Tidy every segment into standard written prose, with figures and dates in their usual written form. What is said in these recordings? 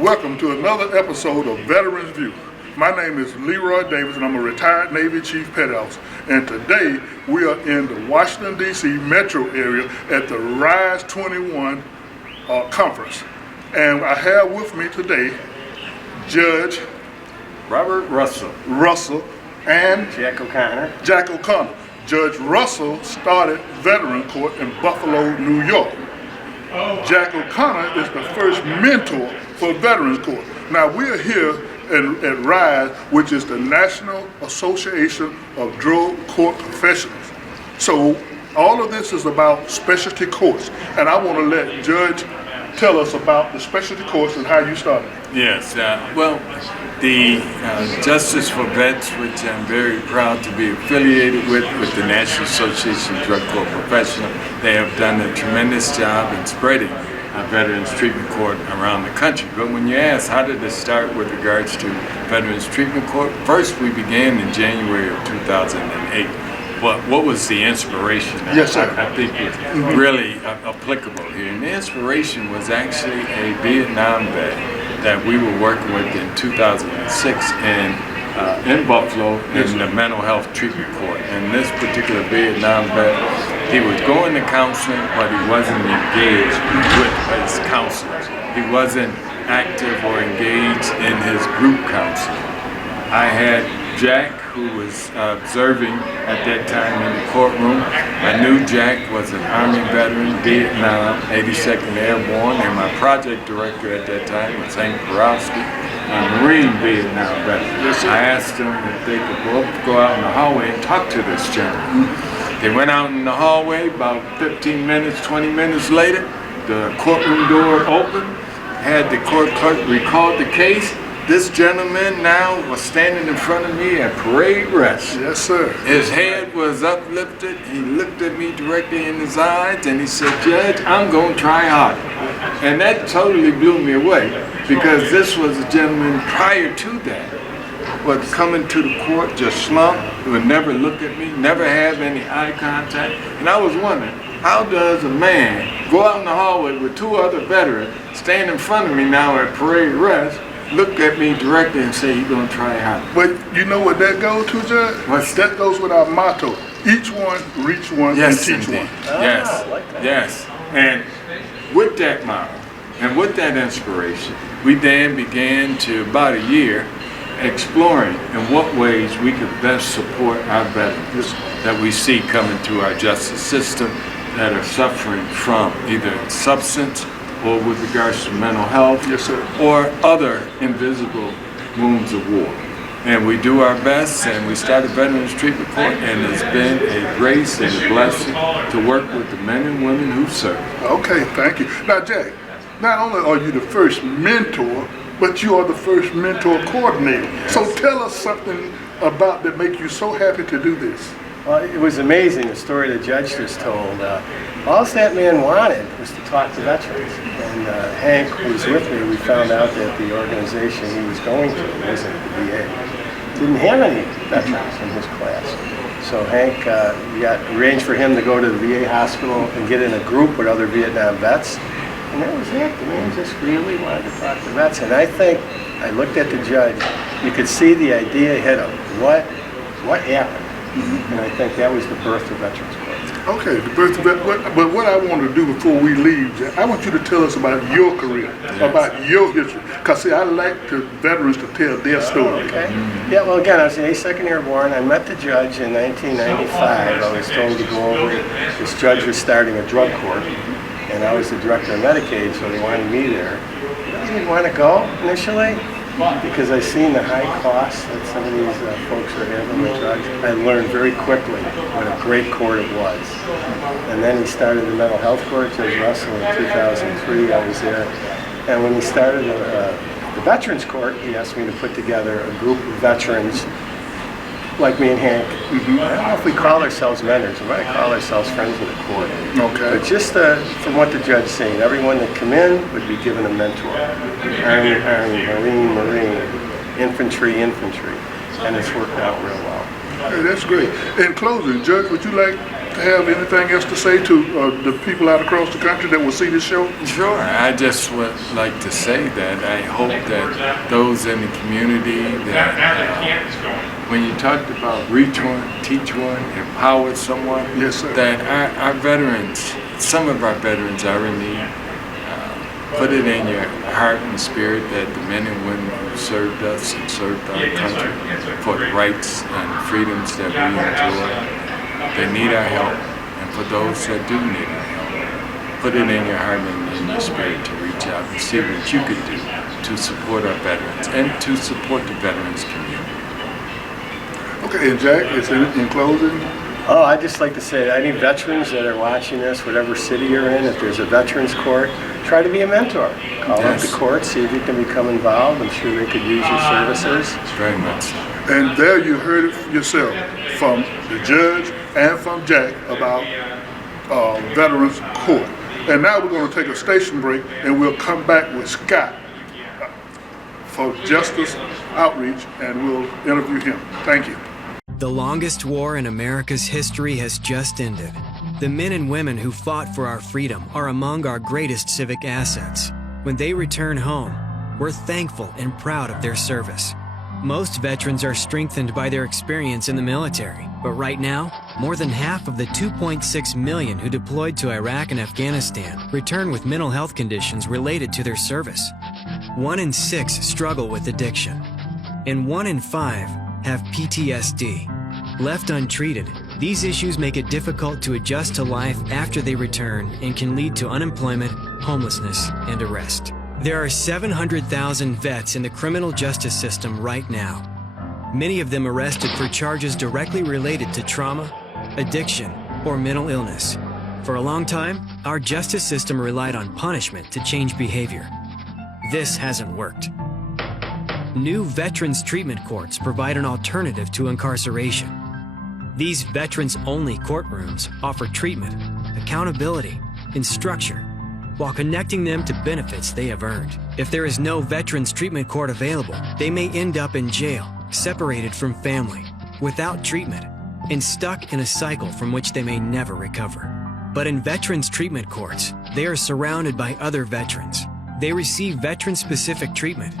Welcome to another episode of Veterans View. My name is Leroy Davis and I'm a retired Navy Chief Petty Officer. And today we are in the Washington, D.C. metro area at the Rise 21 conference. And I have with me today Judge Robert Russell and Jack O'Connor. Judge Russell started veteran court in Buffalo, New York. Jack O'Connor is the first mentor for Veterans Court. Now we're here at RISE, which is the National Association of Drug Court Professionals. So all of this is about specialty courts, and I want to let Judge tell us about the specialty courts and how you started. Yes, well, the Justice for Vets, which I'm very proud to be affiliated with the National Association of Drug Court Professionals, they have done a tremendous job in spreading Veterans Treatment Court around the country. But when you ask, how did it start with regards to Veterans Treatment Court? First, we began in January of 2008. But what was the inspiration? Yes, sir. I think it's really applicable here. And the inspiration was actually a Vietnam vet that we were working with in 2006 in Buffalo in the mental health treatment court. And this particular Vietnam vet, he was going to counseling, but he wasn't engaged with his counselors. He wasn't active or engaged in his group counseling. I had Jack, who was observing at that time in the courtroom. I knew Jack was an Army veteran, Vietnam, 82nd Airborne, and my project director at that time was Hank Borowski, a Marine Vietnam veteran. I asked them if they could go out in the hallway and talk to this gentleman. They went out in the hallway. About 15 minutes, 20 minutes later, the courtroom door opened, had the court clerk record the case. This gentleman now was standing in front of me at parade rest. Yes, sir. His head was uplifted. He looked at me directly in his eyes and he said, "Judge, I'm going to try harder." And that totally blew me away, because this was a gentleman prior to that was coming to the court just slumped, would never look at me, never have any eye contact. And I was wondering, how does a man go out in the hallway with two other veterans, stand in front of me now at parade rest, look at me directly and say, "You're going to try hard"? But you know what that goes to, Judge? That goes with our motto: each one, reach one, and teach indeed. one. Yes, I like that. yes. And with that motto and with that inspiration, we then began to, about a year, exploring in what ways we could best support our veterans that we see coming through our justice system that are suffering from either substance or with regards to mental health, Yes, sir. or other invisible wounds of war. And we do our best, and we started Veterans Treatment Court, and it's been a grace and a blessing to work with the men and women who serve. Okay, thank you. Now, Jack, not only are you the first mentor, but you are the first mentor coordinator. So tell us something about that make you so happy to do this. Well, it was amazing, the story the judge just told. All that man wanted was to talk to veterans. And Hank, who was with me, we found out that the organization he was going to, wasn't the VA, didn't have any veterans in his class. So Hank arranged for him to go to the VA hospital and get in a group with other Vietnam vets. And that was it. The man just really wanted to talk to vets. And I think, I looked at the judge, you could see the idea hit him. What happened? And I think that was the birth of Veterans Court. Okay, the birth of that. But what I want to do before we leave, Jack, I want you to tell us about your career, about your history. Because, see, I like the veterans to tell their story. Okay. Yeah, well, again, I was the 82nd Airborne. I met the judge in 1995. I was told to go over. This judge was starting a drug court, and I was the director of Medicaid, so they wanted me there. I didn't want to go initially, because I seen the high costs that some of these folks are having with drugs. I learned very quickly what a great court it was. And then he started the mental health court, Judge Russell, in 2003. I was there. And when he started the Veterans Court, he asked me to put together a group of veterans like me and Hank. I don't know if we call ourselves mentors. We might call ourselves friends with the court. Okay. But just from what the judge said, everyone that come in would be given a mentor. Army, Marine, infantry. And it's worked out real well. Hey, that's great. In closing, Judge, would you like to have anything else to say to the people out across the country that will see this show? Sure. I just would like to say that I hope that those in the community that when you talked about reach one, teach one, empower someone, Yes, sir. that our veterans, some of our veterans are in need. Put it in your heart and spirit that the men and women who served us and served our country for the rights and freedoms that we enjoy, they need our help. And for those that do need our help, put it in your heart and in your spirit to reach out and see what you could do to support our veterans and to support the veterans community. Okay, and Jack, is in closing? Oh, I'd just like to say, any veterans that are watching this, whatever city you're in, if there's a veterans court, try to be a mentor. Call up the court, see if you can become involved. I'm sure they could use your services. Very much so. And there you heard it yourself from the judge and from Jack about Veterans Court. And now we're going to take a station break and we'll come back with Scott for Justice Outreach and we'll interview him. Thank you. The longest war in America's history has just ended. The men and women who fought for our freedom are among our greatest civic assets. When they return home, we're thankful and proud of their service. Most veterans are strengthened by their experience in the military, but right now, more than half of the 2.6 million who deployed to Iraq and Afghanistan return with mental health conditions related to their service. 1 in 6 struggle with addiction, and 1 in 5 have PTSD. Left untreated, these issues make it difficult to adjust to life after they return and can lead to unemployment, homelessness, and arrest. There are 700,000 vets in the criminal justice system right now, many of them arrested for charges directly related to trauma, addiction, or mental illness. For a long time, our justice system relied on punishment to change behavior. This hasn't worked. New veterans treatment courts provide an alternative to incarceration. These veterans-only courtrooms offer treatment, accountability, and structure, while connecting them to benefits they have earned. If there is no veterans treatment court available, they may end up in jail, separated from family, without treatment, and stuck in a cycle from which they may never recover. But in veterans treatment courts, they are surrounded by other veterans. They receive veteran-specific treatment,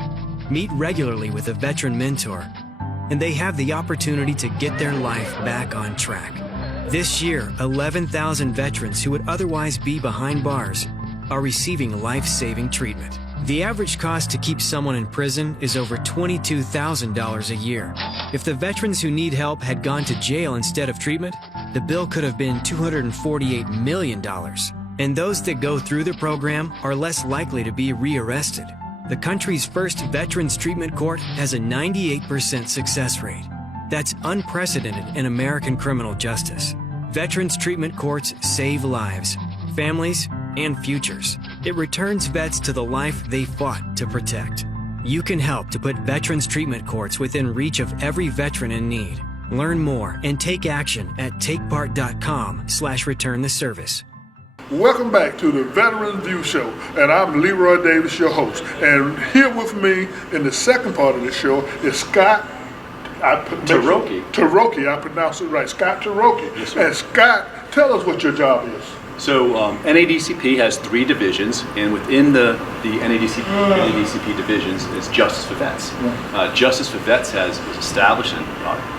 meet regularly with a veteran mentor, and they have the opportunity to get their life back on track. This year, 11,000 veterans who would otherwise be behind bars are receiving life-saving treatment. The average cost to keep someone in prison is over $22,000 a year. If the veterans who need help had gone to jail instead of treatment, the bill could have been $248 million. And those that go through the program are less likely to be rearrested. The country's first veterans treatment court has a 98% success rate. That's unprecedented in American criminal justice. Veterans treatment courts save lives, families, and futures. It returns vets to the life they fought to protect. You can help to put veterans treatment courts within reach of every veteran in need. Learn more and take action at takepart.com/returntheservice. Welcome back to the Veterans View Show, and I'm Leroy Davis, your host. And here with me in the second part of the show is Scott Taroki, I pronounced it right. Scott Taroki. Yes, sir. And Scott, tell us what your job is. So NADCP has 3 divisions, and within the NADCP divisions is Justice for Vets. Justice for Vets was established in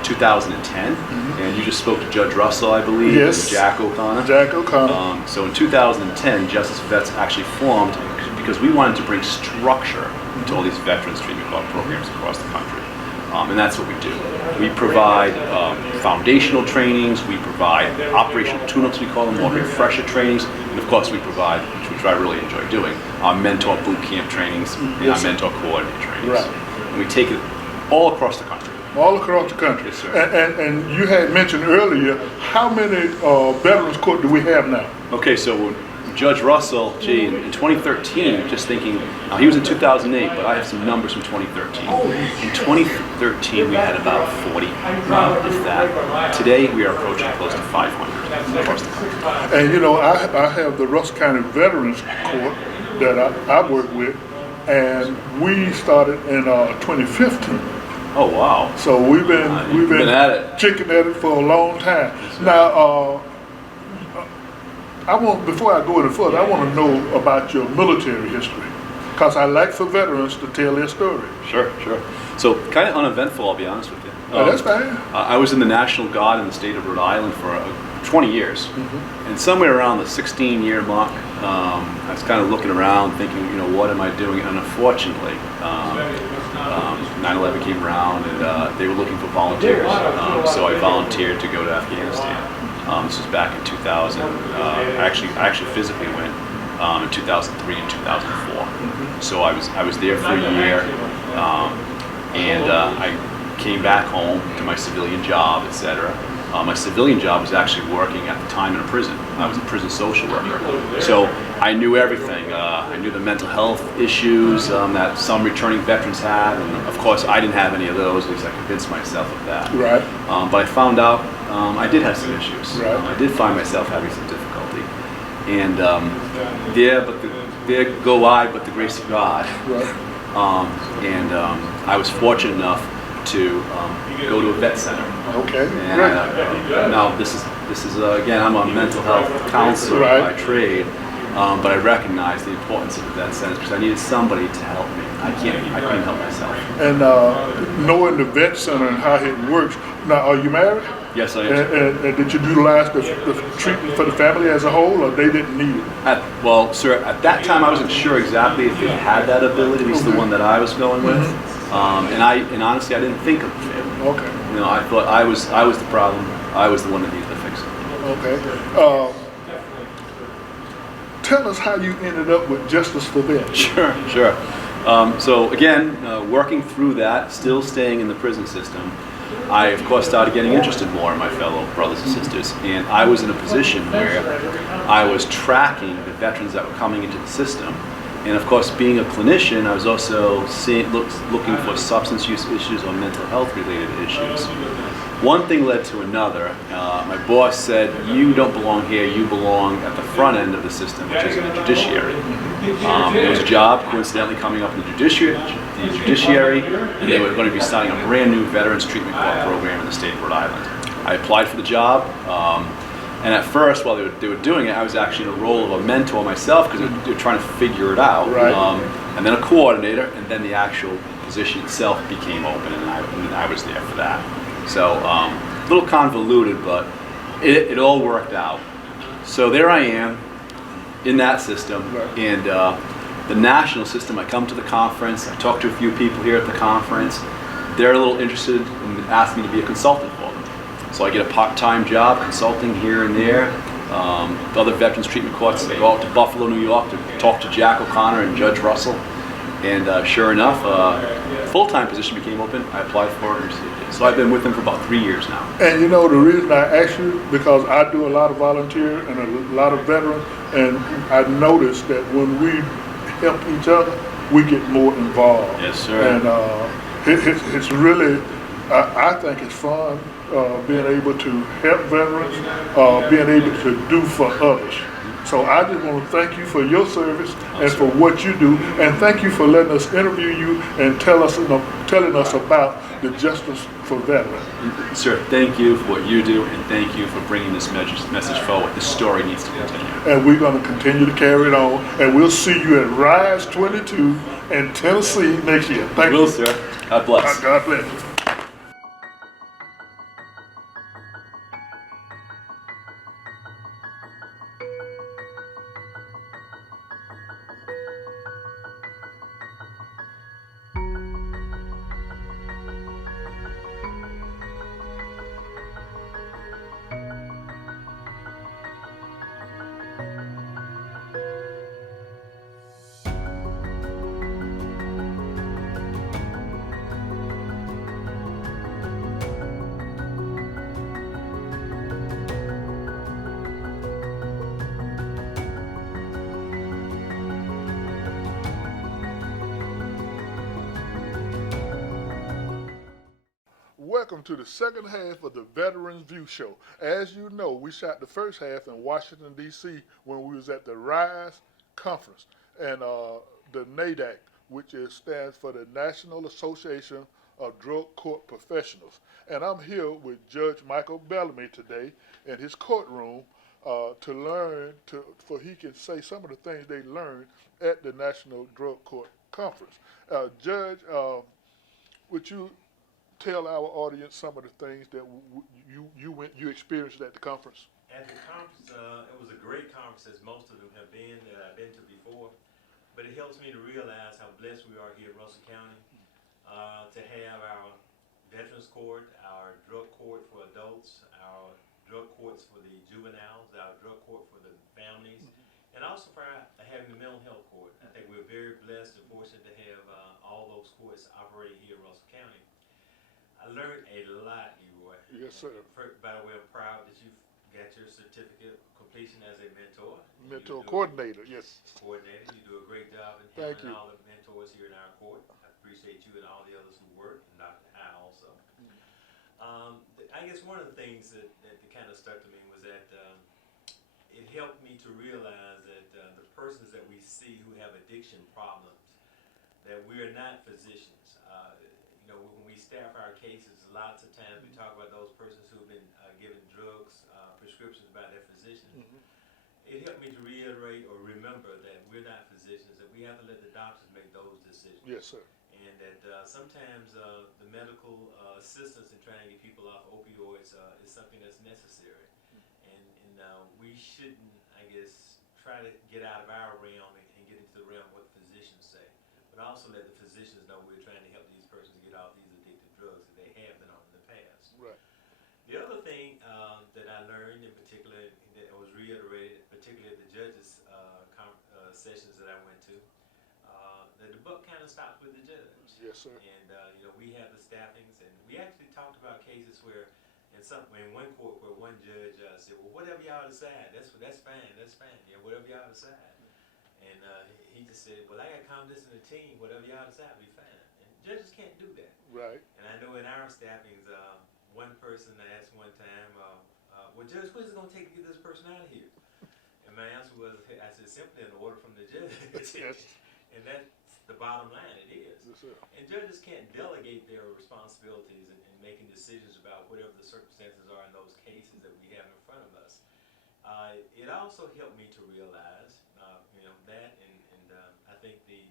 2010, and you just spoke to Judge Russell, I believe, Yes. and Jack O'Connor. Jack O'Connor. So in 2010, Justice for Vets actually formed because we wanted to bring structure to all these veterans treatment programs across the country. And that's what we do. We provide foundational trainings, we provide operational tune-ups, we call them, or refresher trainings, and of course we provide, which I really enjoy doing, our mentor boot camp trainings and our mentor coordinator trainings. Right. And we take it all across the country. All across the country. Yes, sir. And you had mentioned earlier, how many veterans court do we have now? Okay, so Judge Russell, in 2013, just thinking, now he was in 2008, but I have some numbers from 2013. In 2013, we had about 40, if that. Today, we are approaching close to 500 across the country. And you know, I have the Russell County Veterans Court that I work with, and we started in 2015. Oh wow! So we've been at it. chicken at it for a long time. Now, before I go any further, I want to know about your military history, because I like for veterans to tell their story. Sure. So kind of uneventful, I'll be honest with you. That's fine. I was in the National Guard in the state of Rhode Island for 20 years. And somewhere around the 16-year mark, I was kind of looking around thinking, what am I doing? And unfortunately, 9/11 came around and they were looking for volunteers. So I volunteered to go to Afghanistan. This was back in 2000. I actually physically went in 2003 and 2004. So I was there for a year, and I came back home to my civilian job, etc. My civilian job was actually working at the time in a prison. I was a prison social worker. So I knew everything. I knew the mental health issues that some returning veterans had. And of course, I didn't have any of those, at least I convinced myself of that. Right. But I found out I did have some issues. Right. I did find myself having some difficulty. And there go I, but the grace of God. Right. I was fortunate enough to go to a vet center. Okay. And now this is again, I'm a mental health counselor by trade, but I recognize the importance of the vet centers because I needed somebody to help me. I couldn't help myself. And knowing the vet center and how it works. Now, are you married? Yes, I am. And did you utilize the treatment for the family as a whole, or they didn't need it? Well, sir, at that time I wasn't sure exactly if they had that ability. At least the one that I was going with. And honestly, I didn't think of the family. Okay. I thought I was the problem. I was the one that needed to fix it. Okay. Tell us how you ended up with Justice for Vets. Sure. So again, working through that, still staying in the prison system, I of course started getting interested more in my fellow brothers and sisters, and I was in a position where I was tracking the veterans that were coming into the system. And of course, being a clinician, I was also looking for substance use issues or mental health related issues. One thing led to another. My boss said, you don't belong here, you belong at the front end of the system, which is in the judiciary. There was a job coincidentally coming up in the judiciary, and they were going to be starting a brand new Veterans Treatment Court program in the state of Rhode Island. I applied for the job. And at first, while they were doing it, I was actually in a role of a mentor myself because they were trying to figure it out. Right. And then a coordinator, and then the actual position itself became open, and I was there for that. So a little convoluted, but it all worked out. So there I am in that system, and the national system. I come to the conference. I talk to a few people here at the conference. They're a little interested and asked me to be a consultant for them. So I get a part-time job consulting here and there. Other veterans treatment courts. I go out to Buffalo, New York to talk to Jack O'Connor and Judge Russell. And sure enough, a full-time position became open. I applied for it and received it. So I've been with them for about 3 years now. And the reason I ask you, because I do a lot of volunteer and a lot of veterans, and I noticed that when we help each other, we get more involved. Yes, sir. And it's really, I think it's fun. Being able to help veterans, being able to do for others. So I just want to thank you for your service and for what you do, and thank you for letting us interview you and telling us about the Justice for Veterans. Sir, thank you for what you do, and thank you for bringing this message forward. This story needs to continue. And we're going to continue to carry it on, and we'll see you at Rise 22 in Tennessee next year. Thank you. Will, sir. God bless. God bless you. Welcome to the second half of the Veterans View Show. As you know, we shot the first half in Washington, D.C. when we was at the RISE conference and the NADAC, which stands for the National Association of Drug Court Professionals. And I'm here with Judge Michael Bellamy today in his courtroom to learn for he can say some of the things they learned at the National Drug Court Conference. Judge, would you tell our audience some of the things that you experienced at the conference? At the conference, it was a great conference, as most of them have been that I've been to before. But it helps me to realize how blessed we are here in Russell County to have our Veterans Court, our drug court for adults, our drug courts for the juveniles, our drug court for the families, and also for having the mental health court. I think we're very blessed and fortunate to have all those courts operating here in Russell County. I learned a lot, Leroy. Yes, sir. By the way, I'm proud that you've got your certificate of completion as a mentor. Mentor coordinator, yes. Coordinator. You do a great job in Thank handling you. all the mentors here in our court. I appreciate you and all the others who work, and Dr. High also. I guess one of the things that kind of stuck to me was that it helped me to realize that the persons that we see who have addiction problems, that we are not physicians. You know, when we staff our cases, lots of times we talk about those persons who have been given drugs, prescriptions by their physicians. It helped me to reiterate or remember that we're not physicians, that we have to let the doctors make those decisions. Yes, sir. And that sometimes the medical assistance in trying to get people off opioids is something that's necessary. And we shouldn't, I guess, try to get out of our realm and get into the realm of what the physicians say. But also let the physicians know we're trying to help these persons get off these addictive drugs that they have been on in the past. Right. The other thing that I learned in particular, that was reiterated, particularly at the judges' sessions that I went to, that the buck kind of stops with the judge. Yes, sir. And you know, we have the staffings, and we actually talked about cases where, in one court, where one judge said, "Well, whatever y'all decide, that's fine, that's fine. Yeah, whatever y'all decide." And he just said, "Well, I got confidence in the team. Whatever y'all decide, be fine." And judges can't do that. Right. And I know in our staffings, one person asked one time, "Well, Judge, what is it going to take to get this person out of here?" And my answer was, I said, simply an order from the judge. Yes. And that's the bottom line, it is. Yes, sir. And judges can't delegate their responsibilities in making decisions about whatever the circumstances are in those cases that we have in front of us. It also helped me to realize, you know, that, and I think the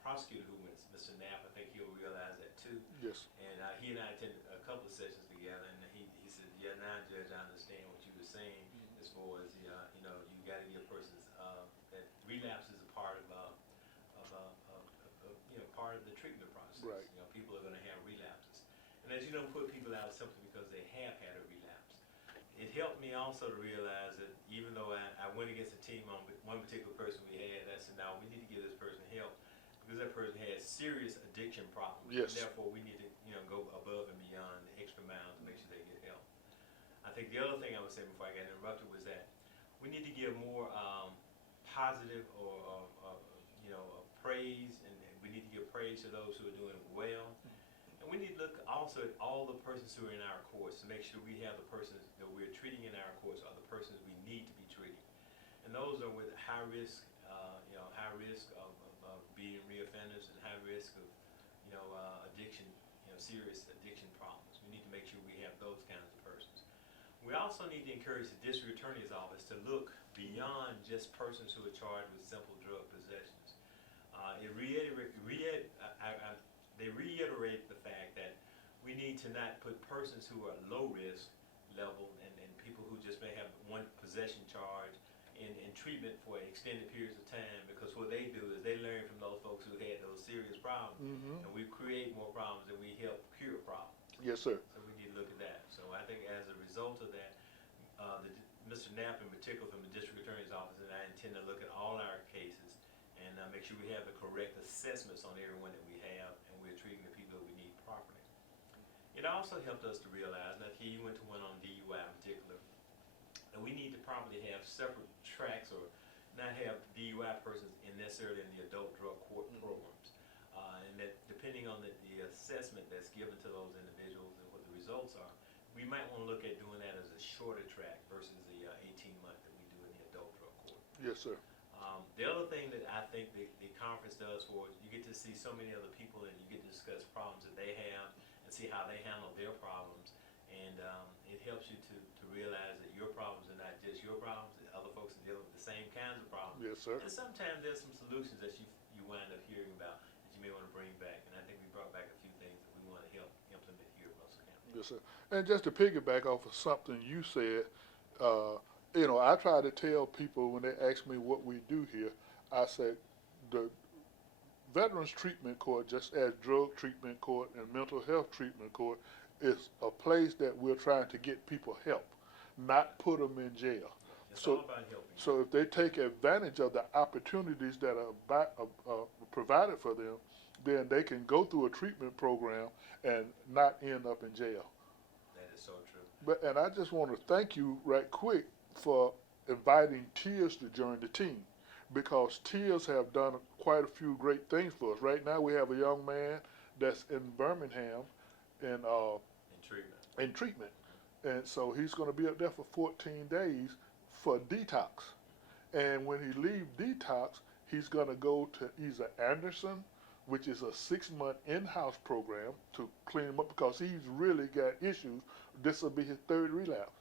prosecutor who went, Mr. Knapp, I think he'll realize that too. Yes. And he and I attended a couple of sessions together, and he said, "Yeah, now, Judge, I understand what you were saying as far as, you know, you got to give persons that relapse is a part of you know, part of the treatment process. Right. You know, people are going to have relapses, and that you don't put people out simply because they have had a relapse." It helped me also to realize that even though I went against a team on one particular person we had, I said, "No, we need to give this person help because that person has serious addiction problems. Yes. Therefore, we need to, you know, go above and beyond the extra mile to make sure they get help." I think the other thing I would say before I got interrupted was that we need to give more positive or you know, praise, and we need to give praise to those who are doing well. And we need to look also at all the persons who are in our courts to make sure we have the persons that we're treating in our courts are the persons we need to be treating. And those are with high risk, you know, high risk of being reoffenders and high risk of, you know, addiction, you know, serious addiction problems. We need to make sure we have those kinds of persons. We also need to encourage the district attorney's office to look beyond just persons who are charged with simple drug possessions. They reiterate the fact that we need to not put persons who are low risk level and people who just may have one possession charge in treatment for extended periods of time, because what they do is they learn from those folks who had those serious problems, and we create more problems than we help cure problems. Yes, sir. So we need to look at that. So I think as a result of that, Mr. Knapp in particular from the District Attorney's Office and I intend to look at all our cases and make sure we have the correct assessments on everyone that we have and we're treating the people that we need properly. It also helped us to realize, like you went to one on DUI in particular, that we need to probably have separate tracks or not have DUI persons necessarily in the adult drug court programs. And that depending on the assessment that's given to those individuals and what the results are, we might want to look at doing that as a shorter track versus the 18-month that we do in the adult drug court. Yes, sir. The other thing that I think the conference does for us, you get to see so many other people and you get to discuss problems that they have and see how they handle their problems. And it helps you to realize that your problems are not just your problems, sir. And sometimes there's some solutions that you wind up hearing about that you may want to bring back. And I think we brought back a few things that we want to help implement here in Russell County. Yes, sir. And just to piggyback off of something you said, you know, I try to tell people when they ask me what we do here, I said the Veterans Treatment Court, just as drug treatment court and mental health treatment court, is a place that we're trying to get people help, not put them in jail. It's all about helping. So if they take advantage of the opportunities that are provided for them, then they can go through a treatment program and not end up in jail. That is so true. And I just want to thank you right quick for inviting Tears to join the team, because Tears have done quite a few great things for us. Right now we have a young man that's in Birmingham in treatment. And so he's going to be up there for 14 days for detox. And when he leaves detox, he's going to go to either Anderson, which is a 6-month in-house program to clean him up, because he's really got issues. This will be his 3rd relapse.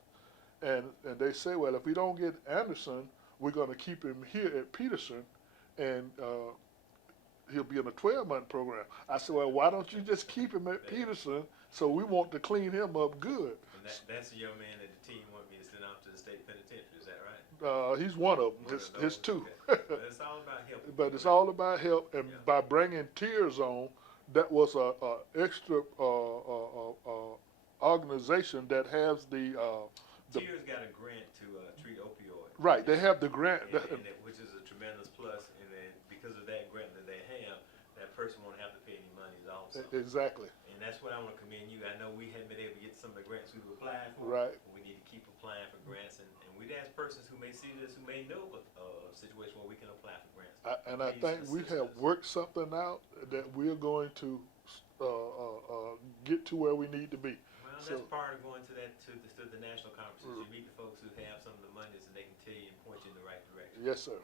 And they say, well, if we don't get Anderson, we're going to keep him here at Peterson, and he'll be in a 12-month program. I said, well, why don't you just keep him at Peterson? So we want to clean him up good. And that's the young man that the team want me to send off to the state penitentiary. Is that right? He's one of them. His 2. Okay. But it's all about helping. But it's all about help, and by bringing Tears on, that was a extra organization that has the Tears got a grant to treat opioids. right. They have the grant, Which is a tremendous plus, and then because of that grant that they have, that person won't have to pay any money also. exactly. And that's what I want to commend you. I know we haven't been able to get some of the grants we've applied for. Right. But we need to keep applying for grants, and we'd ask persons who may see this, who may know a situation where we can apply for grants. I think we have worked something out that we're going to get to where we need to be. Well, So- that's part of going to the national conferences. You meet the folks who have some of the monies, and they can tell you and point you in the right direction. Yes, sir.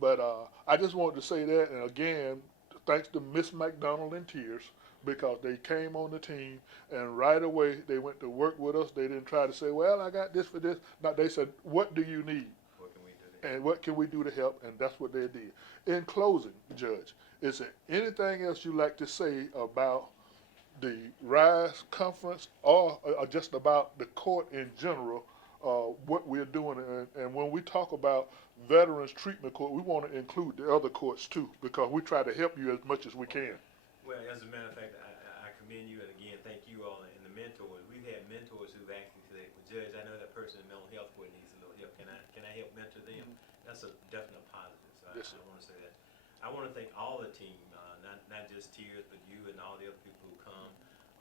But I just wanted to say that, and again, thanks to Miss McDonald and Tears, because they came on the team, and right away they went to work with us. They didn't try to say, well, I got this for this. No, they said, what do you need? What can we do to help? And what can we do to help? And that's what they did. In closing, Judge, is there anything else you'd like to say about the RISE conference, or just about the court in general, what we're doing? And when we talk about Veterans Treatment Court, we want to include the other courts too, because we try to help you as much as we can. Well, as a matter of fact, I commend you, and again, thank you all and the mentors. We've had mentors who've actually said, well, Judge, I know that person in mental health court needs a little help. Can I help mentor them? That's a definite positive. So Yes, sir. I want to say that. I want to thank all the team, not just Tears, but you and all the other people who come.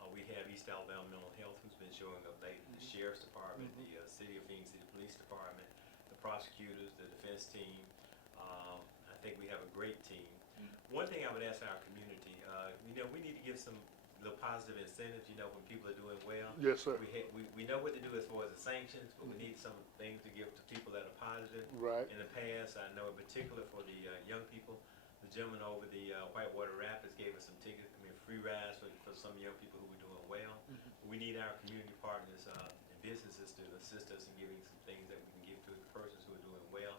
We have East Alabama Mental Health, who's been showing up lately, the Sheriff's Department, the City of Phoenix City Police Department, the prosecutors, the defense team. I think we have a great team. One thing I would ask our community, we need to give some little positive incentives, when people are doing well. Yes, sir. We know what to do as far as the sanctions, but we need some things to give to people that are positive. Right. In the past, I know in particular for the young people, the gentleman over the Whitewater Rapids gave us some tickets, free rides for some young people who were doing well. We need our community partners and businesses to assist us in giving some things that we can give to the persons who are doing well.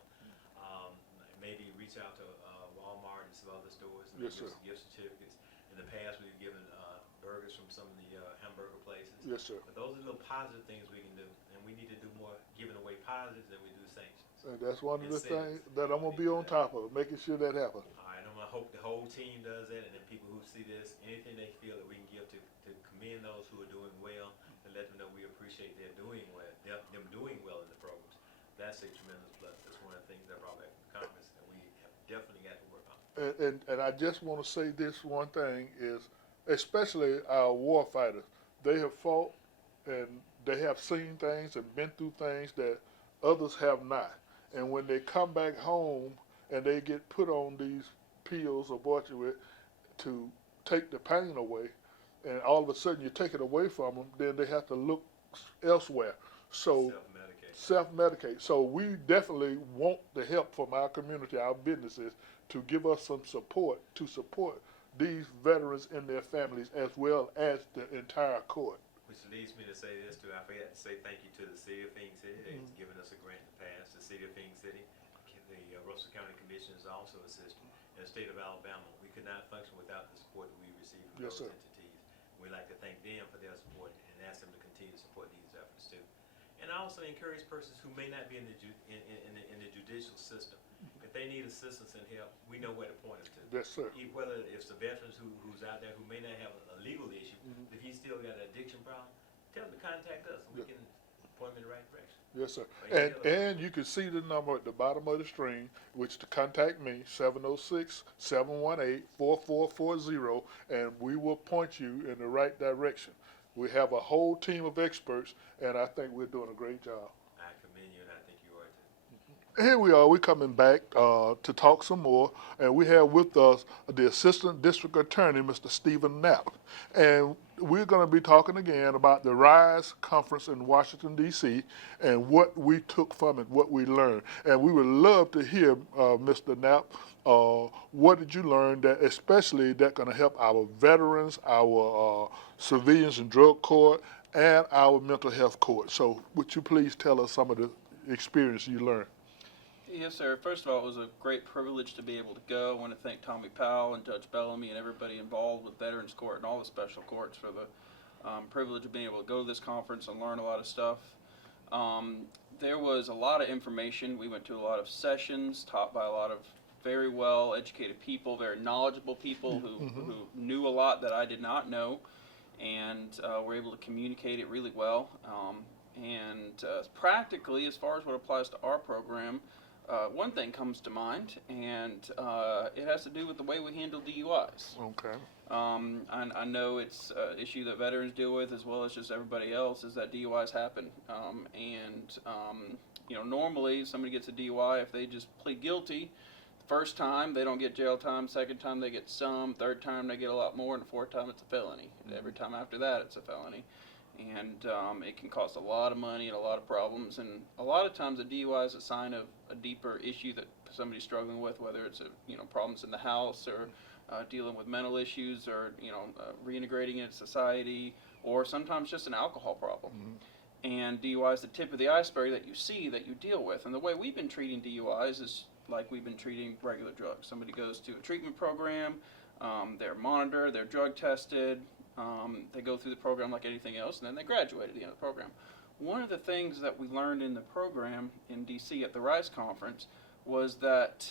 Maybe reach out to Walmart and some other stores and Yes, give sir. some gift certificates. In the past, we've given burgers from some of the hamburger places. Yes, sir. But those are little positive things we can do, and we need to do more giving away positives than we do sanctions. And that's one of the Incentives. things that I'm going to be on top of, making sure that happens. All right, I'm gonna hope the whole team does that, and then people who see this, anything they feel that we can give to commend those who are doing well, and let them know we appreciate them doing well in the programs. That's a tremendous plus. That's one of the things that I brought back from the conference, and we have definitely got to work on. And I just want to say this one thing is, especially our war fighters, they have fought and they have seen things and been through things that others have not. And when they come back home and they get put on these pills or barbiturate to take the pain away, and all of a sudden you take it away from them, then they have to look elsewhere. So self-medicate. So we definitely want the help from our community, our businesses, to give us some support, to support these veterans and their families, as well as the entire court. Which leads me to say this too. I forgot to say thank you to the City of Phoenix City. They've given us a grant in the past. The City of Phoenix City, Russell County Commission is also assisting. In the state of Alabama, we could not function without the support that we receive from Yes, those sir. entities. We'd like to thank them for their support and ask them to continue to support these efforts too. And I also encourage persons who may not be in the judicial system. If they need assistance and help, we know where to point them to. Yes, sir. Whether it's the veterans who's out there who may not have a legal issue, if he's still got an addiction problem, tell them to contact us and we can point them in the right direction. Yes, sir. Right. And you can see the number at the bottom of the screen, which to contact me, 706-718-4440, and we will point you in the right direction. We have a whole team of experts, and I think we're doing a great job. I commend you and I think you are too. Here we are. We're coming back to talk some more, and we have with us the Assistant District Attorney, Mr. Stephen Knapp. And we're going to be talking again about the RISE conference in Washington, D.C., and what we took from it, what we learned. And we would love to hear, Mr. Knapp, what did you learn that especially that's going to help our veterans, our civilians in drug court, and our mental health court. So would you please tell us some of the experience you learned? Yes, sir. First of all, it was a great privilege to be able to go. I want to thank Tommy Powell and Judge Bellamy and everybody involved with Veterans Court and all the special courts for the privilege of being able to go to this conference and learn a lot of stuff. There was a lot of information. We went to a lot of sessions taught by a lot of very well educated people, very knowledgeable people who knew a lot that I did not know, and were able to communicate it really well. Practically, as far as what applies to our program, one thing comes to mind, and it has to do with the way we handle DUIs. Okay. I know it's an issue that veterans deal with as well as just everybody else, is that DUIs happen. Normally somebody gets a DUI, if they just plead guilty, the first time they don't get jail time, second time they get some, third time they get a lot more, and the fourth time it's a felony. Every time after that it's a felony. And it can cost a lot of money and a lot of problems, and a lot of times a DUI is a sign of a deeper issue that somebody's struggling with, whether it's problems in the house or dealing with mental issues or reintegrating into society, or sometimes just an alcohol problem. And DUI is the tip of the iceberg that you see, that you deal with. And the way we've been treating DUIs is like we've been treating regular drugs. Somebody goes to a treatment program, they're monitored, they're drug tested, they go through the program like anything else, and then they graduate at the end of the program. One of the things that we learned in the program in DC at the RISE conference was that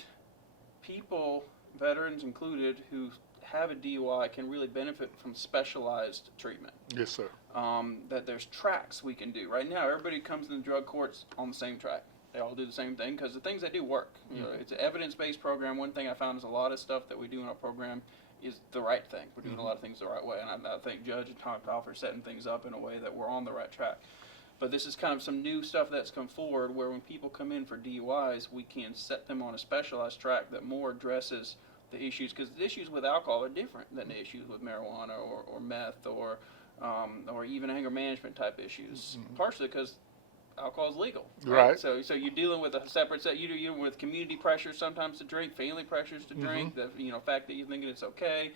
people, veterans included, who have a DUI can really benefit from specialized treatment. Yes, sir. That there's tracks we can do. Right now, everybody comes in the drug courts on the same track. They all do the same thing because the things they do work. It's an evidence-based program. One thing I found is a lot of stuff that we do in our program is the right thing. We're doing a lot of things the right way, and I think Judge and Tom Powell are setting things up in a way that we're on the right track. But this is kind of some new stuff that's come forward where when people come in for DUIs, we can set them on a specialized track that more addresses the issues, because the issues with alcohol are different than the issues with marijuana or meth or even anger management type issues, partially because alcohol is legal, Right. So you're dealing with a separate set. You're dealing with community pressures sometimes to drink, family pressures to drink. The fact that you're thinking it's okay,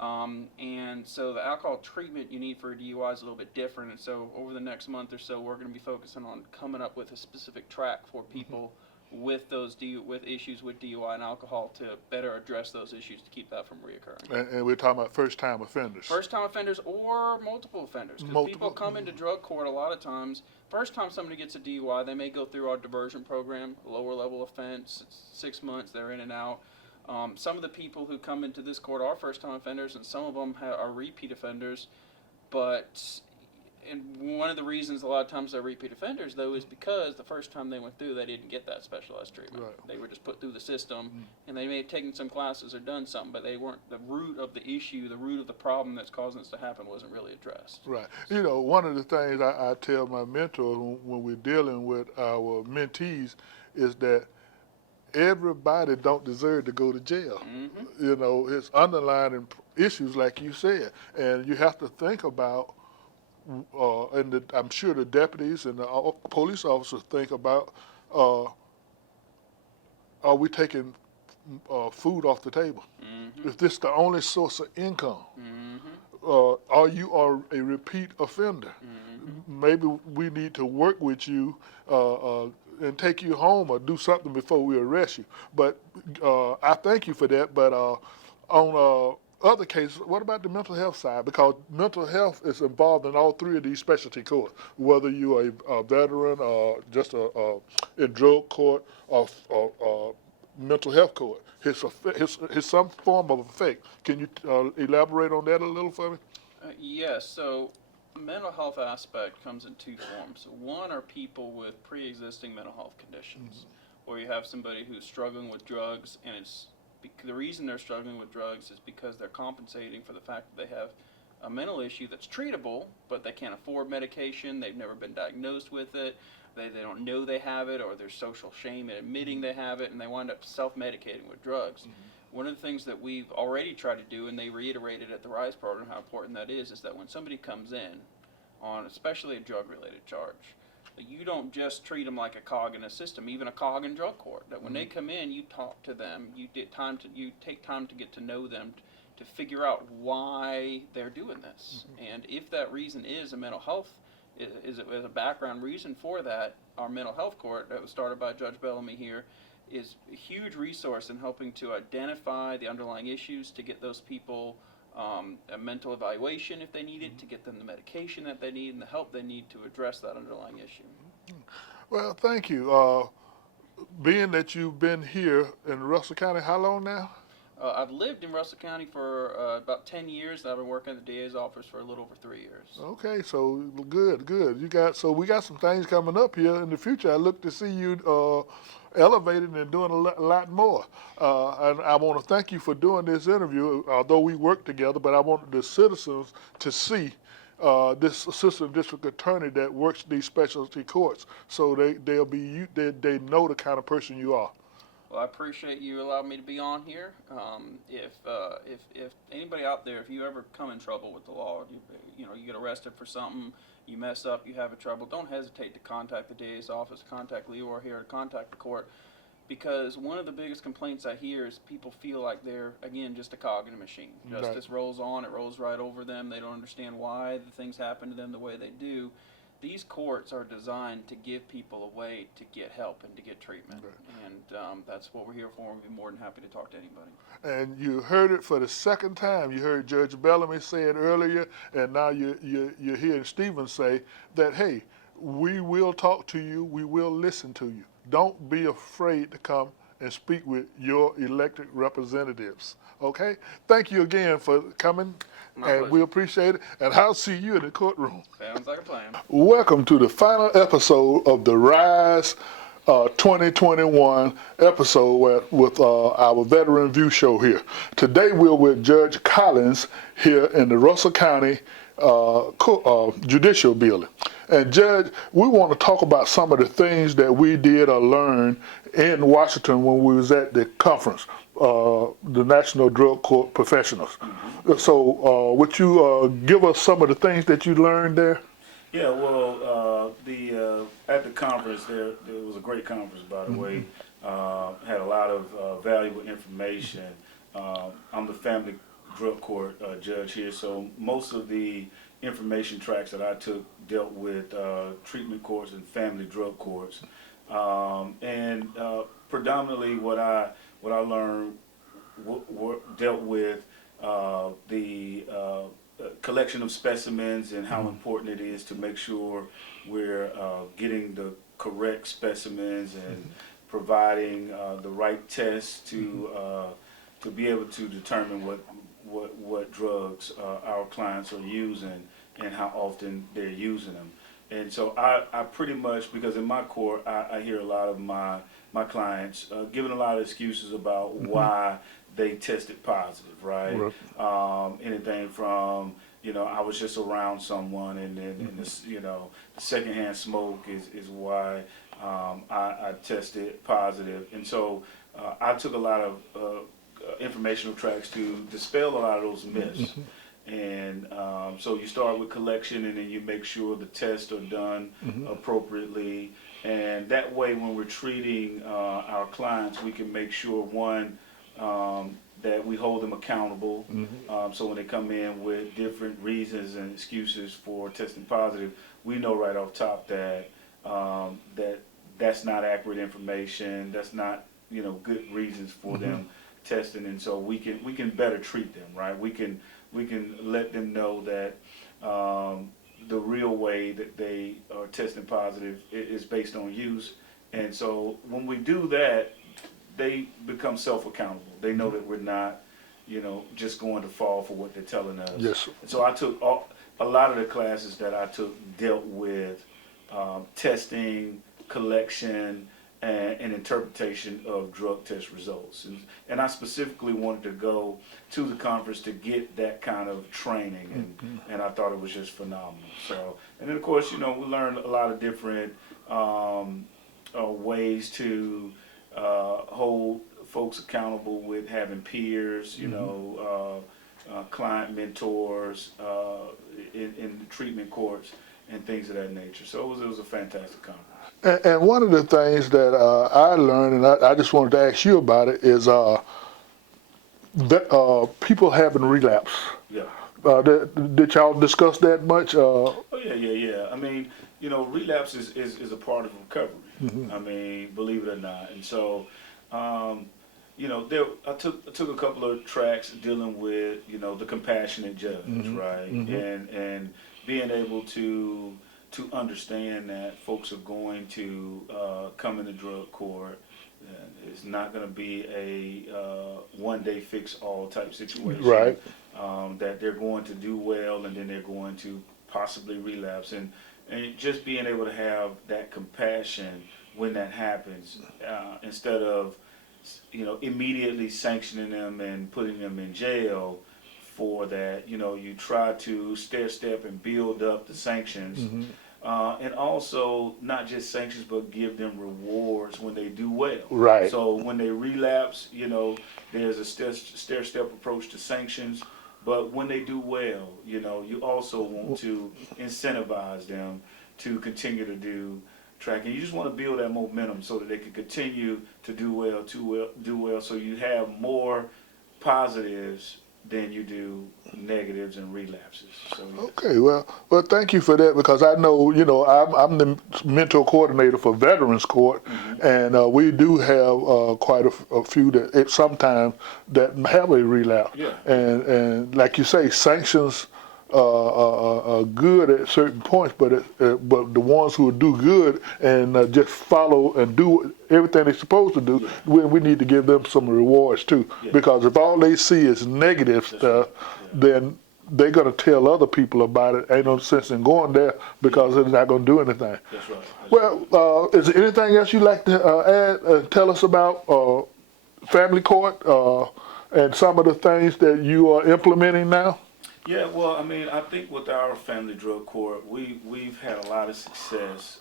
and so the alcohol treatment you need for a DUI is a little bit different. And so over the next month or so, we're going to be focusing on coming up with a specific track for people with those with issues with DUI and alcohol to better address those issues to keep that from reoccurring. And we're talking about first-time offenders. First-time offenders or multiple offenders. Because people come into drug court a lot of times. First time somebody gets a DUI, they may go through our diversion program, a lower-level offense. It's 6 months, they're in and out. Some of the people who come into this court are first-time offenders, and some of them are repeat offenders. And one of the reasons a lot of times they're repeat offenders, though, is because the first time they went through, they didn't get that specialized treatment. Right. They were just put through the system, and they may have taken some classes or done something, but they weren't, the root of the issue, the root of the problem that's causing this to happen wasn't really addressed. Right. One of the things I tell my mentors when we're dealing with our mentees is that everybody don't deserve to go to jail. It's underlying issues like you said, and you have to think about I'm sure the deputies and the police officers think about, are we taking food off the table? Is this the only source of income? Are you a repeat offender? Maybe we need to work with you and take you home or do something before we arrest you. But I thank you for that. But on other cases, what about the mental health side? Because mental health is involved in all three of these specialty courts, whether you're a veteran or just in drug court or mental health court. It's some form of effect. Can you elaborate on that a little for me? Yes, so mental health aspect comes in two forms. One are people with pre-existing mental health conditions, where you have somebody who's struggling with drugs, and the reason they're struggling with drugs is because they're compensating for the fact that they have a mental issue that's treatable, but they can't afford medication, they've never been diagnosed with it, they don't know they have it, or there's social shame in admitting they have it, and they wind up self-medicating with drugs. One of the things that we've already tried to do, and they reiterated at the RISE program how important that is that when somebody comes in on especially a drug-related charge, that you don't just treat them like a cog in a system, even a cog in drug court. That when they come in, you talk to them, you take time to get to know them, to figure out why they're doing this. And if that reason is a mental health, is a background reason for that, our mental health court that was started by Judge Bellamy here is a huge resource in helping to identify the underlying issues, to get those people a mental evaluation if they need it, to get them the medication that they need and the help they need to address that underlying issue. Well, thank you. Being that you've been here in Russell County, how long now? I've lived in Russell County for about 10 years, and I've been working at the DA's office for a little over 3 years. Okay, so good. We got some things coming up here in the future. I look to see you elevating and doing a lot more. And I want to thank you for doing this interview, although we work together, but I want the citizens to see this assistant district attorney that works these specialty courts, so they know the kind of person you are. Well, I appreciate you allowing me to be on here. If anybody out there, if you ever come in trouble with the law, you get arrested for something, you mess up, you have a trouble, don't hesitate to contact the DA's office, contact Leroy here, to contact the court, because one of the biggest complaints I hear is people feel like they're, again, just a cog in a machine. Justice rolls on, it rolls right over them. They don't understand why the things happen to them the way they do. These courts are designed to give people a way to get help and to get treatment, and that's what we're here for. We'll be more than happy to talk to anybody. And you heard it for the second time. You heard Judge Bellamy say it earlier, and now you're hearing Stephen say that, hey, we will talk to you, we will listen to you. Don't be afraid to come and speak with your elected representatives. Okay? Thank you again for coming. My and pleasure. we appreciate it. And I'll see you in the courtroom. Sounds like a plan. Welcome to the final episode of the RISE 2021 episode with our Veteran View show here. Today we're with Judge Collins here in the Russell County Judicial Building. And Judge, we want to talk about some of the things that we did or learned in Washington when we was at the conference, the National Drug Court Professionals. So would you give us some of the things that you learned there? Yeah, well, at the conference, there was a great conference, by the way. Had a lot of valuable information. I'm the family drug court judge here, so most of the information tracks that I took dealt with treatment courts and family drug courts, and predominantly what I learned dealt with the collection of specimens and how important it is to make sure we're getting the correct specimens and providing the right tests to be able to determine what drugs our clients are using and how often they're using them. And so I pretty much, because in my court, I hear a lot of my clients giving a lot of excuses about why they tested positive, right? Anything from, I was just around someone and this, the secondhand smoke is why I tested positive. And so I took a lot of informational tracks to dispel a lot of those myths. And so you start with collection, and then you make sure the tests are done appropriately. And that way, when we're treating our clients, we can make sure, one, that we hold them accountable. So when they come in with different reasons and excuses for testing positive, we know right off top that that's not accurate information. That's not, good reasons for them testing, and so we can better treat them, right? We can let them know that the real way that they are testing positive is based on use, and so when we do that, they become self-accountable. They know that we're not, just going to fall for what they're telling us. Yes. And so I took a lot of the classes that I took dealt with testing, collection, and interpretation of drug test results. And I specifically wanted to go to the conference to get that kind of training, and I thought it was just phenomenal. So, and then of course, we learned a lot of different ways to hold folks accountable with having peers, client mentors in the treatment courts and things of that nature. So it was a fantastic conference. And one of the things that I learned, and I just wanted to ask you about it, is people having relapse. Yeah. Did y'all discuss that much? Oh yeah. I mean, relapse is a part of recovery. I mean, believe it or not. And so, I took a couple of tracks dealing with, the compassionate judge, right? And being able to understand that folks are going to come into drug court. It's not going to be a one-day fix-all type situation. Right. That they're going to do well and then they're going to possibly relapse. And just being able to have that compassion when that happens, instead of, immediately sanctioning them and putting them in jail for that, you try to stair-step and build up the sanctions. And also not just sanctions, but give them rewards when they do well. Right. So when they relapse, there's a stair-step approach to sanctions. But when they do well, you also want to incentivize them to continue to do tracking. You just want to build that momentum so that they can continue to do well. So you have more positives than you do negatives and relapses. So, yes. Okay, well, thank you for that, because I know, I'm the mentor coordinator for Veterans Court, and we do have quite a few that sometimes that have a relapse. Yeah. And like you say, sanctions are good at certain points, but the ones who do good and just follow and do everything they're supposed to do, we need to give them some rewards too. Yeah. Because if all they see is negative stuff, then they're going to tell other people about it. Ain't no sense in going there because it's not going to do anything. That's right. Is there anything else you'd like to add, tell us about family court and some of the things that you are implementing now? Yeah, well, I mean, I think with our family drug court, we've had a lot of success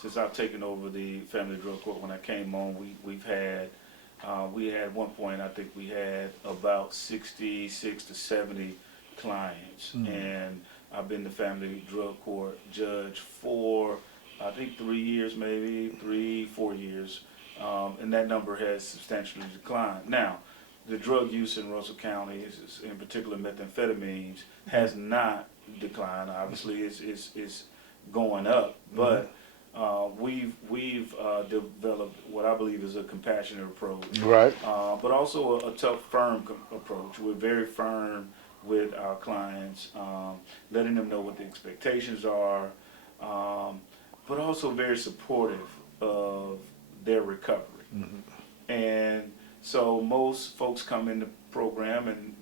since I've taken over the family drug court. When I came on, we had one point, I think we had about 66 to 70 clients, and I've been the family drug court judge for, I think, 3 years, maybe 4 years, and that number has substantially declined. Now, the drug use in Russell County, in particular methamphetamines, has not declined. Obviously, it's going up, but we've developed what I believe is a compassionate approach, Right. but also a tough, firm approach. We're very firm with our clients, letting them know what the expectations are, but also very supportive of their recovery. And so most folks come in the program and,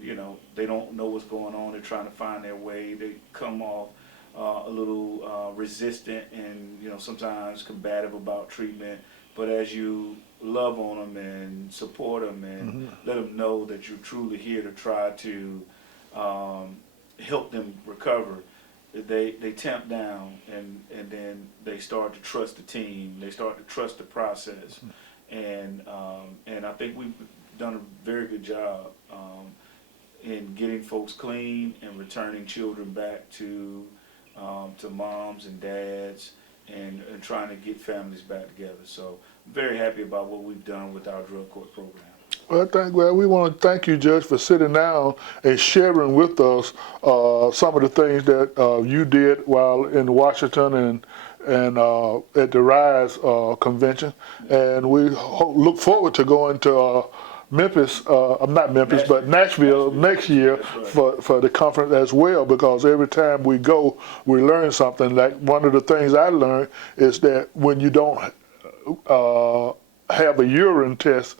they don't know what's going on. They're trying to find their way. They come off a little resistant and, sometimes combative about treatment. But as you love on them and support them and let them know that you're truly here to try to help them recover, they tamp down and then they start to trust the team. They start to trust the process. And I think we've done a very good job in getting folks clean and returning children back to moms and dads and trying to get families back together. So I'm very happy about what we've done with our drug court program. Well, we want to thank you, Judge, for sitting down and sharing with us some of the things that you did while in Washington and at the Rise convention, and we look forward to going to Memphis. Not Memphis, but Nashville next year for the conference as well. Because every time we go, we learn something. Like one of the things I learned is that when you don't have a urine test,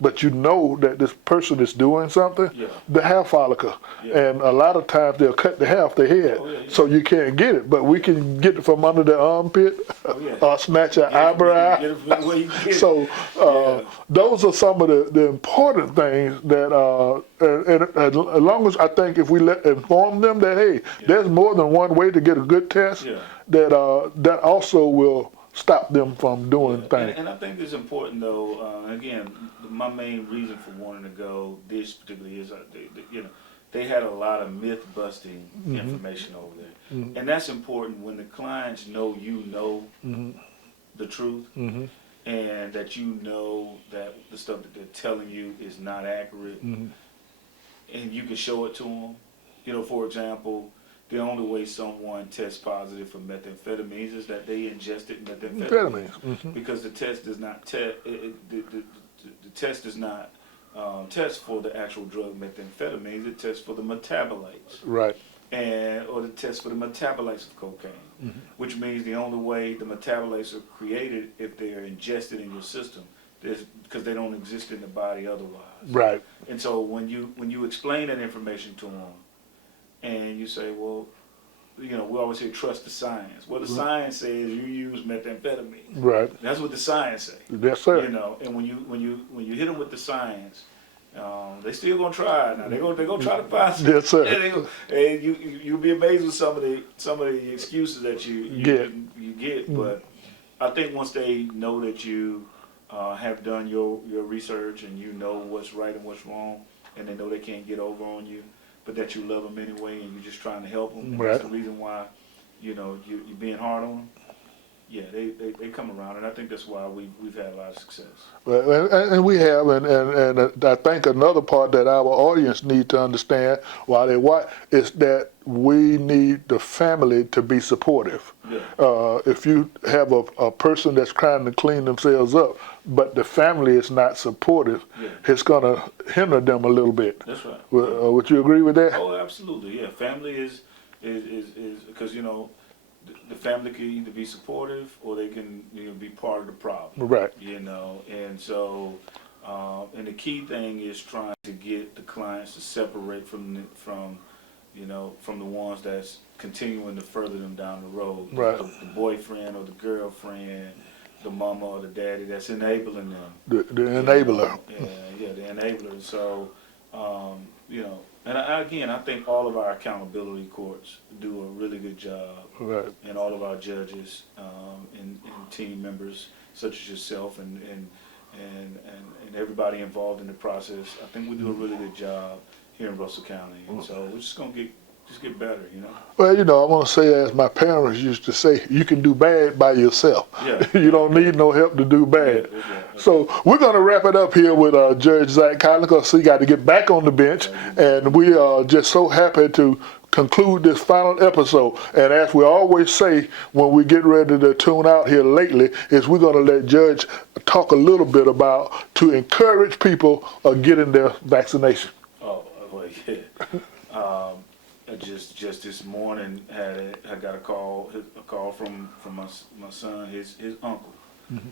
but you know that this person is doing something, the hair follicle, and a lot of times they'll cut the hair off their head, so you can't get it. But we can get it from under the armpit, or snatch an eyebrow. So those are some of the important things that, and as long as I think if we inform them that hey, there's more than one way to get a good test, that also will stop them from doing things. And I think it's important though, again, my main reason for wanting to go this particularly is, they had a lot of myth busting information over there. And that's important when the clients know the truth, and that you know that the stuff that they're telling you is not accurate, and you can show it to them. For example, the only way someone tests positive for methamphetamines is that they ingested methamphetamines, because the test does not test. The test does not test for the actual drug methamphetamines. It tests for the metabolites, right? Or the test for the metabolites of cocaine, which means the only way the metabolites are created if they are ingested in your system, because they don't exist in the body otherwise. Right. And so when you explain that information to them, and you say, well, we always say trust the science. Well, the science says you use methamphetamine. Right. That's what the science says. Yes, sir. And when you hit them with the science, they still gonna try. Now they gonna try to find something. Yes, sir. And you'll be amazed with some of the excuses that you get. But I think once they know that you have done your research and you know what's right and what's wrong, and they know they can't get over on you, but that you love them anyway, and you're just trying to help them. And that's the reason why, you're being hard on them. Yeah, they come around, and I think that's why we've had a lot of success. Well, and we have, and I think another part that our audience need to understand while they watch is that we need the family to be supportive. Yeah. If you have a person that's trying to clean themselves up, but the family is not supportive, it's going to hinder them a little bit. That's right. Would you agree with that? Oh, absolutely. Yeah, family is because the family can either be supportive or they can be part of the problem. Right. And so and the key thing is trying to get the clients to separate from the ones that's continuing to further them down the road. Right. The boyfriend or the girlfriend, the mama or the daddy that's enabling them. The enabler. The enabler. So, and I think all of our accountability courts do a really good job. Right. And all of our judges and team members, such as yourself and everybody involved in the process, I think we do a really good job here in Russell County. And so we're just gonna get better, Well, I want to say, as my parents used to say, you can do bad by yourself. Yeah. You don't need no help to do bad. Yeah. So we're going to wrap it up here with Judge Zach Collins, because he got to get back on the bench, and we are just so happy to conclude this final episode. And as we always say when we get ready to tune out here lately, is we're going to let Judge talk a little bit about to encourage people getting their vaccination. Oh, well, yeah. Just this morning, I got a call from my son. His uncle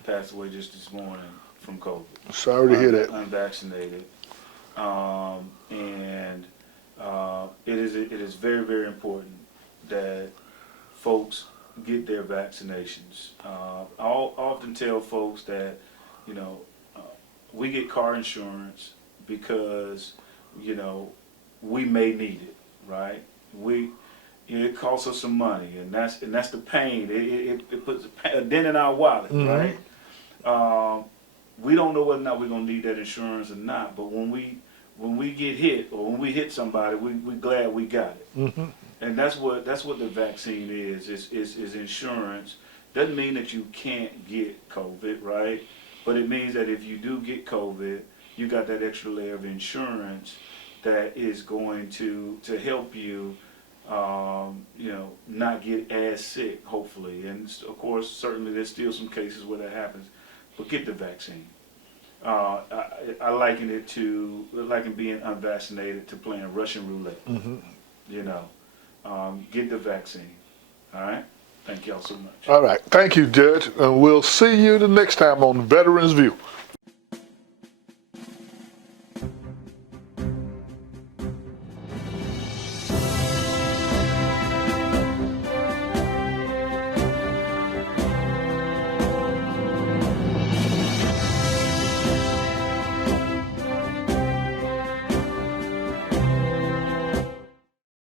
passed away just this morning from COVID. Sorry to hear that. Unvaccinated, and it is very, very important that folks get their vaccinations. I often tell folks that we get car insurance because we may need it, right? It costs us some money, and that's the pain. It puts a dent in our wallet, right? We don't know whether or not we're gonna need that insurance or not, but when we get hit or when we hit somebody, we're glad we got it. And that's what the vaccine is insurance. Doesn't mean that you can't get COVID, right? But it means that if you do get COVID, you got that extra layer of insurance that is going to help you you know, not get as sick, hopefully. And of course, certainly there's still some cases where that happens, but get the vaccine. I liken it to being unvaccinated to playing Russian roulette. You know, get the vaccine. All right. Thank y'all so much. All right. Thank you, Judge. And we'll see you the next time on Veterans View.